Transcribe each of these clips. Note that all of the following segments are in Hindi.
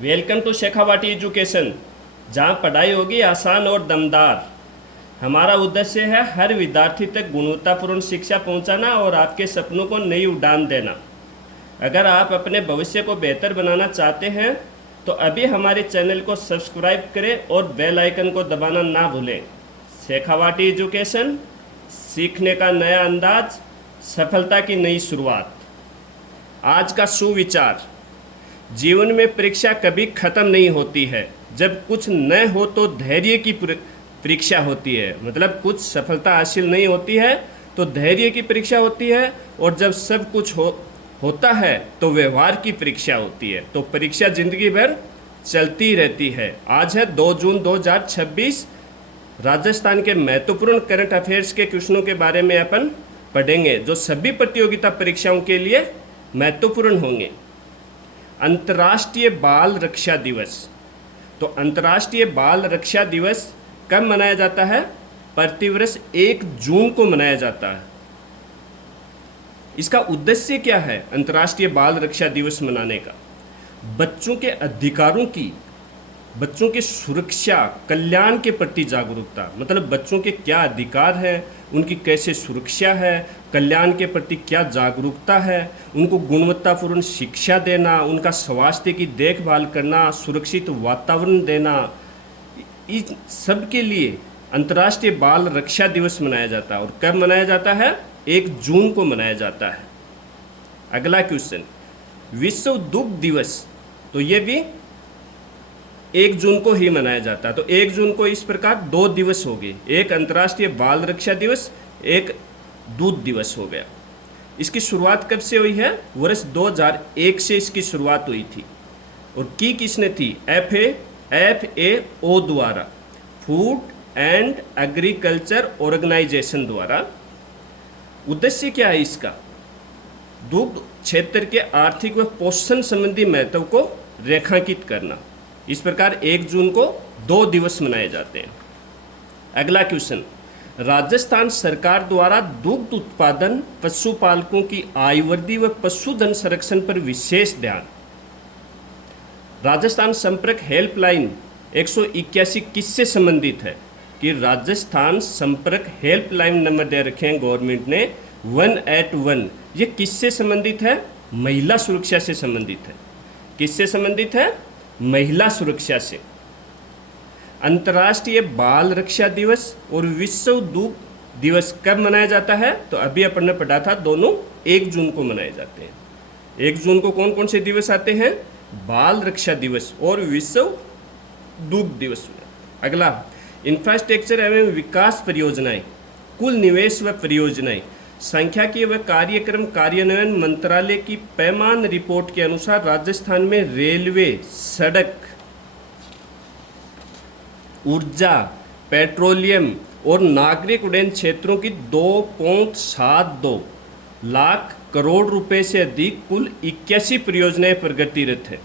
वेलकम टू शेखावाटी एजुकेशन, जहाँ पढ़ाई होगी आसान और दमदार। हमारा उद्देश्य है हर विद्यार्थी तक गुणवत्तापूर्ण शिक्षा पहुँचाना और आपके सपनों को नई उड़ान देना। अगर आप अपने भविष्य को बेहतर बनाना चाहते हैं तो अभी हमारे चैनल को सब्सक्राइब करें और बेल आइकन को दबाना ना भूलें। शेखावाटी एजुकेशन, सीखने का नया अंदाज, सफलता की नई शुरुआत। आज का सुविचार: जीवन में परीक्षा कभी ख़त्म नहीं होती है। जब कुछ न हो तो धैर्य की परीक्षा होती है। मतलब कुछ सफलता हासिल नहीं होती है तो धैर्य की परीक्षा होती है, और जब सब कुछ होता है तो व्यवहार की परीक्षा होती है। तो परीक्षा जिंदगी भर चलती रहती है। आज है 2 जून 2026। राजस्थान के महत्वपूर्ण करंट अफेयर्स के क्वेश्चनों के बारे में अपन पढ़ेंगे, जो सभी प्रतियोगिता परीक्षाओं के लिए महत्वपूर्ण होंगे। अंतर्राष्ट्रीय बाल रक्षा दिवस। तो अंतर्राष्ट्रीय बाल रक्षा दिवस कब मनाया जाता है? प्रतिवर्ष 1 जून को मनाया जाता है। इसका उद्देश्य क्या है अंतर्राष्ट्रीय बाल रक्षा दिवस मनाने का? बच्चों के अधिकारों की, बच्चों के सुरक्षा कल्याण के प्रति जागरूकता। मतलब बच्चों के क्या अधिकार हैं, उनकी कैसे सुरक्षा है, कल्याण के प्रति क्या जागरूकता है, उनको गुणवत्तापूर्ण शिक्षा देना, उनका स्वास्थ्य की देखभाल करना, सुरक्षित वातावरण देना, इस सब के लिए अंतर्राष्ट्रीय बाल रक्षा दिवस मनाया जाता है। और कब मनाया जाता है? 1 जून को मनाया जाता है। अगला क्वेश्चन, विश्व दुग्ध दिवस। तो ये भी 1 जून को ही मनाया जाता है। तो 1 जून को इस प्रकार 2 दिवस हो गए, एक अंतर्राष्ट्रीय बाल रक्षा दिवस, एक दूध दिवस हो गया। इसकी शुरुआत कब से हुई है? वर्ष 2001 से इसकी शुरुआत हुई थी। और की किसने थी? FAO द्वारा, फूड एंड एग्रीकल्चर ऑर्गेनाइजेशन द्वारा। उद्देश्य क्या है इसका? दुग्ध क्षेत्र के आर्थिक व पोषण संबंधी महत्व को रेखांकित करना। इस प्रकार 1 जून को 2 दिवस मनाए जाते हैं। अगला क्वेश्चन, राजस्थान सरकार द्वारा दुग्ध उत्पादन, पशुपालकों की आय वृद्धि व पशुधन संरक्षण पर विशेष ध्यान। राजस्थान संपर्क हेल्पलाइन 181 किससे संबंधित है? कि राजस्थान संपर्क हेल्पलाइन नंबर दे रखे हैं गवर्नमेंट ने 181। ये किससे संबंधित है? महिला सुरक्षा से संबंधित है। किससे संबंधित है? महिला सुरक्षा से। अंतर्राष्ट्रीय बाल रक्षा दिवस और विश्व दुग्ध दिवस कब मनाया जाता है? तो अभी अपन ने पढ़ा था, दोनों 1 जून को मनाए जाते हैं। 1 जून को कौन कौन से दिवस आते हैं? बाल रक्षा दिवस और विश्व दुग्ध दिवस। अगला, इंफ्रास्ट्रक्चर एवं विकास परियोजनाएं, कुल निवेश व परियोजनाएं, सांख्यिकी व कार्यक्रम कार्यान्वयन मंत्रालय की पैमान रिपोर्ट के अनुसार राजस्थान में रेलवे, सड़क, ऊर्जा, पेट्रोलियम और नागरिक उड्डयन क्षेत्रों की 2.72 लाख करोड़ रुपए से अधिक कुल 81 परियोजनाएं प्रगतिरत है।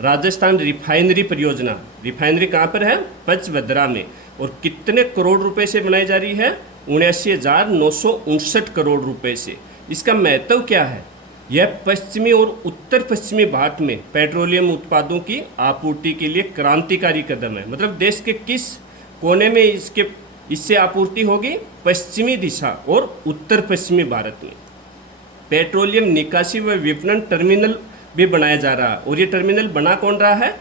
राजस्थान रिफाइनरी परियोजना, रिफाइनरी कहाँ पर है? पचवदरा में। और कितने करोड़ रुपए से बनाई जा रही है? 79,959 करोड़ रुपए से। इसका महत्व क्या है? यह पश्चिमी और उत्तर पश्चिमी भारत में पेट्रोलियम उत्पादों की आपूर्ति के लिए क्रांतिकारी कदम है। मतलब देश के किस कोने में इससे आपूर्ति होगी? पश्चिमी दिशा और उत्तर पश्चिमी भारत में। पेट्रोलियम निकासी व विपणन टर्मिनल भी बनाया जा रहा है। और ये टर्मिनल बना कौन रहा है?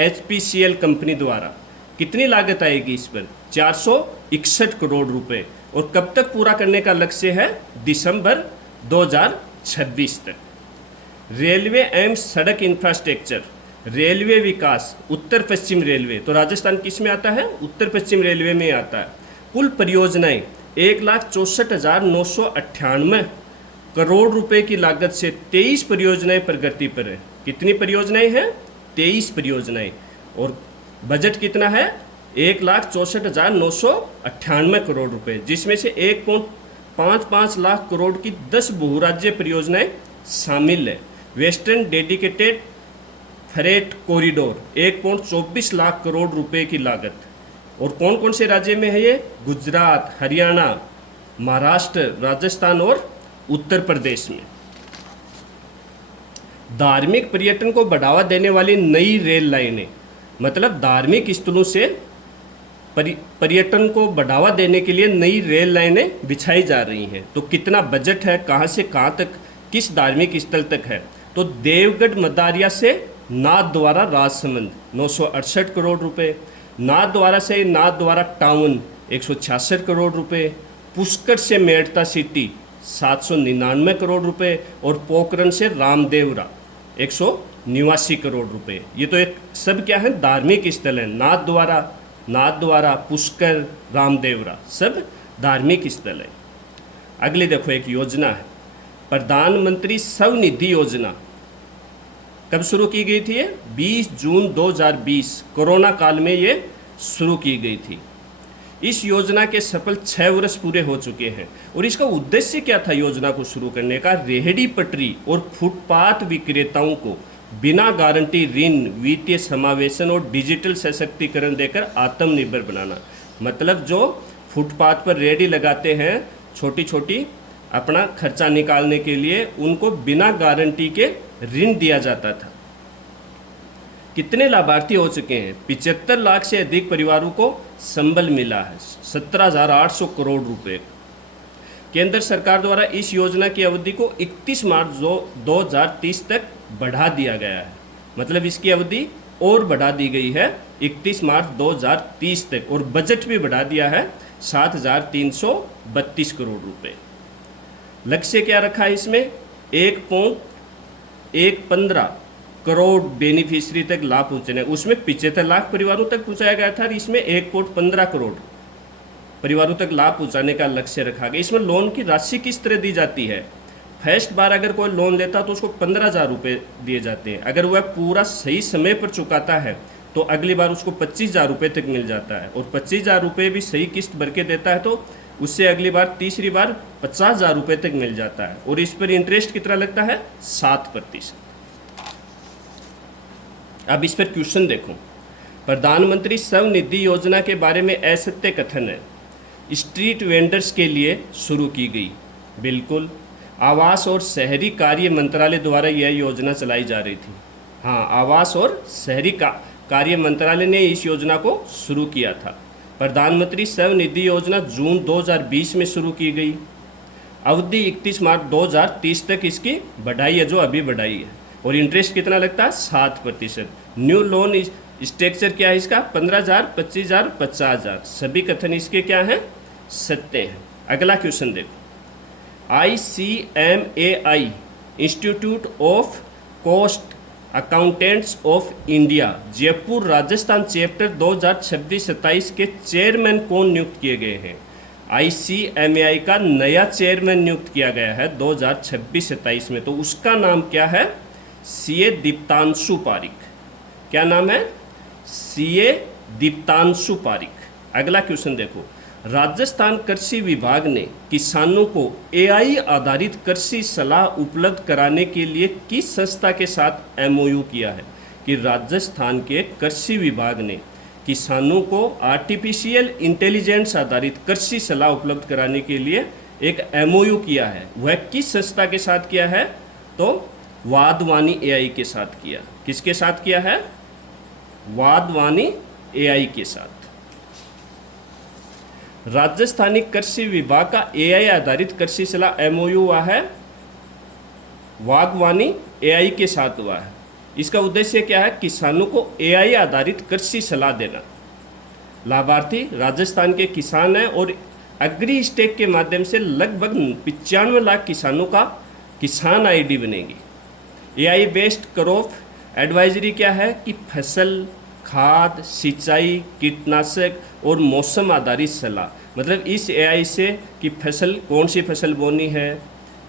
HPCL कंपनी द्वारा। कितनी लागत आएगी इस पर? 461 करोड़ रुपए। और कब तक पूरा करने का लक्ष्य है? दिसंबर 2026 तक। रेलवे एवं सड़क इंफ्रास्ट्रक्चर, रेलवे विकास, उत्तर पश्चिम रेलवे। तो राजस्थान किस में आता है? उत्तर पश्चिम रेलवे में आता है। कुल परियोजनाएं 1,64,998 करोड़ रुपए की लागत से 23 परियोजनाएं प्रगति पर है। कितनी परियोजनाएं हैं? 23 परियोजनाएं। और बजट कितना है? 1,64,998 करोड़ रुपए, जिसमें से 1.55 लाख करोड़ की 10 बहुराज्य परियोजनाएं शामिल है। Western dedicated freight corridor 1.24 lakh crore रुपए की लागत। और कौन कौन से राज्य में है ये? गुजरात, हरियाणा, महाराष्ट्र, राजस्थान और उत्तर प्रदेश में। धार्मिक पर्यटन को बढ़ावा देने वाली नई रेल लाइनें, मतलब धार्मिक स्थलों से पर्यटन को बढ़ावा देने के लिए नई रेल लाइनें बिछाई जा रही हैं। तो कितना बजट है, कहाँ से कहाँ तक, किस धार्मिक स्थल तक है? तो देवगढ़ मदारिया से नाथद्वारा राजसमंद 968 करोड़ रुपए, नाथद्वारा से नाथद्वारा टाउन 166 करोड़ रुपए, पुष्कर से मेड़ता सिटी 799 करोड़ रुपए और पोखरण से रामदेवरा 189 करोड़ रुपए। ये तो एक सब क्या है, धार्मिक स्थल है। नाथद्वारा, पुष्कर, रामदेवरा सब धार्मिक स्थल है। अगली देखो एक योजना है, प्रधानमंत्री स्वनिधि योजना। कब शुरू की गई थी ये? 20 जून 2020 कोरोना काल में ये शुरू की गई थी। इस योजना के सफल 6 वर्ष पूरे हो चुके हैं। और इसका उद्देश्य क्या था योजना को शुरू करने का? रेहड़ी पटरी और फुटपाथ विक्रेताओं को बिना गारंटी ऋण, वित्तीय समावेशन और डिजिटल सशक्तिकरण देकर आत्मनिर्भर बनाना। मतलब जो फुटपाथ पर रेहड़ी लगाते हैं छोटी छोटी अपना खर्चा निकालने के लिए, उनको बिना गारंटी के ऋण दिया जाता था। कितने लाभार्थी हो चुके हैं? 75 लाख से अधिक परिवारों को संबल मिला है, 17,800 करोड़ रुपए। केंद्र सरकार द्वारा इस योजना की अवधि को 31 मार्च 2030 तक बढ़ा दिया गया है। मतलब इसकी अवधि और बढ़ा दी गई है 31 मार्च 2030 तक, और बजट भी बढ़ा दिया है 7,332 करोड़ रुपए। लक्ष्य क्या रखा है इसमें? 1.15 करोड़ बेनिफिशियरी तक लाभ पहुँचने, उसमें 75 लाख परिवारों तक पहुँचाया गया था और इसमें 1.15 करोड़ परिवारों तक लाभ पहुँचाने का लक्ष्य रखा गया। इसमें लोन की राशि किस तरह दी जाती है? फर्स्ट बार अगर कोई लोन लेता तो उसको 15,000 रुपये दिए जाते हैं। अगर वह पूरा सही समय पर चुकाता है तो अगली बार उसको 25,000 रुपये तक मिल जाता है, और 25,000 रुपये भी सही किस्त भर के देता है तो उससे अगली बार तीसरी बार 50,000 रुपये तक मिल जाता है। और इस पर इंटरेस्ट कितना लगता है? 7%। अब इस पर क्वेश्चन देखो। प्रधानमंत्री स्वनिधि योजना के बारे में असत्य कथन है। स्ट्रीट वेंडर्स के लिए शुरू की गई। बिल्कुल, आवास और शहरी कार्य मंत्रालय द्वारा यह योजना चलाई जा रही थी। हाँ, आवास और शहरी कार्य मंत्रालय ने इस योजना को शुरू किया था। प्रधानमंत्री स्वनिधि योजना जून 2020 में शुरू की गई। अवधि 31 मार्च 2030 तक इसकी बढ़ाई है, जो अभी बढ़ाई है। और इंटरेस्ट कितना लगता है? 7%। न्यू लोन स्ट्रक्चर क्या है इसका? 15,000, 25,000, 50,000। सभी कथन इसके क्या हैं? सत्य हैं। अगला क्वेश्चन देखो। ICMAI institute of cost accountants of India Jaipur Rajasthan chapter 2026-27 के चेयरमैन कौन नियुक्त किए गए हैं? ICMAI का नया चेयरमैन नियुक्त किया गया है 2026-27 में। तो उसका नाम क्या है? CA दीप्तांशु पारिक। क्या नाम है? CA दीप्तांशु पारिक। अगला क्वेश्चन देखो। राजस्थान कृषि विभाग ने किसानों को AI आधारित कृषि सलाह उपलब्ध कराने के लिए किस संस्था के साथ MOU किया है? कि राजस्थान के कृषि विभाग ने किसानों को आर्टिफिशियल इंटेलिजेंस आधारित कृषि सलाह उपलब्ध कराने के लिए एक MOU किया है। वह किस संस्था के साथ किया है? तो वाधवानी AI के साथ किया। किसके साथ किया है? वाधवानी AI के साथ। राजस्थानी कृषि विभाग का AI आधारित कृषि सलाह MOU हुआ है वाधवानी AI के साथ हुआ है। इसका उद्देश्य क्या है? किसानों को AI आधारित कृषि सलाह देना। लाभार्थी राजस्थान के किसान हैं और एग्री स्टेक के माध्यम से लगभग 95 लाख किसानों का किसान ID बनेगी। AI बेस्ड क्रॉप एडवाइजरी क्या है? कि फसल, खाद, सिंचाई, कीटनाशक और मौसम आधारित सलाह। मतलब इस AI से कि फसल, कौन सी फसल बोनी है,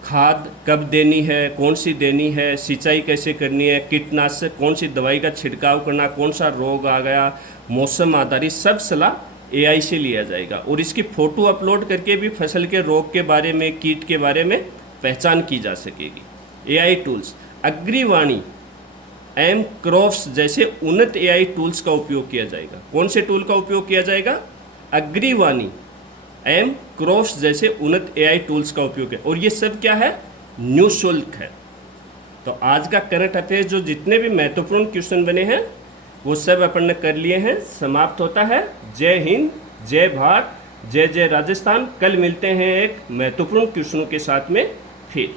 खाद कब देनी है, कौन सी देनी है, सिंचाई कैसे करनी है, कीटनाशक कौन सी दवाई का छिड़काव करना, कौन सा रोग आ गया, मौसम आधारित सब सलाह AI से लिया जाएगा। और इसकी फ़ोटो अपलोड करके भी फसल के रोग के बारे में, कीट के बारे में पहचान की जा सकेगी। AI टूल्स अग्रीवाणी क्रॉप्स जैसे उन्नत AI टूल्स का उपयोग किया जाएगा। कौन से टूल का उपयोग किया जाएगा? अग्रीवाणी क्रॉप्स जैसे उन्नत AI टूल्स का उपयोग है। और ये सब क्या है? निःशुल्क है। तो आज का करंट अफेयर्स जो जितने भी महत्वपूर्ण क्वेश्चन बने हैं वो सब अपन ने कर लिए हैं। समाप्त होता है। जय हिंद, जय भारत, जय जय राजस्थान। कल मिलते हैं एक महत्वपूर्ण क्वेश्चनों के साथ में फिर।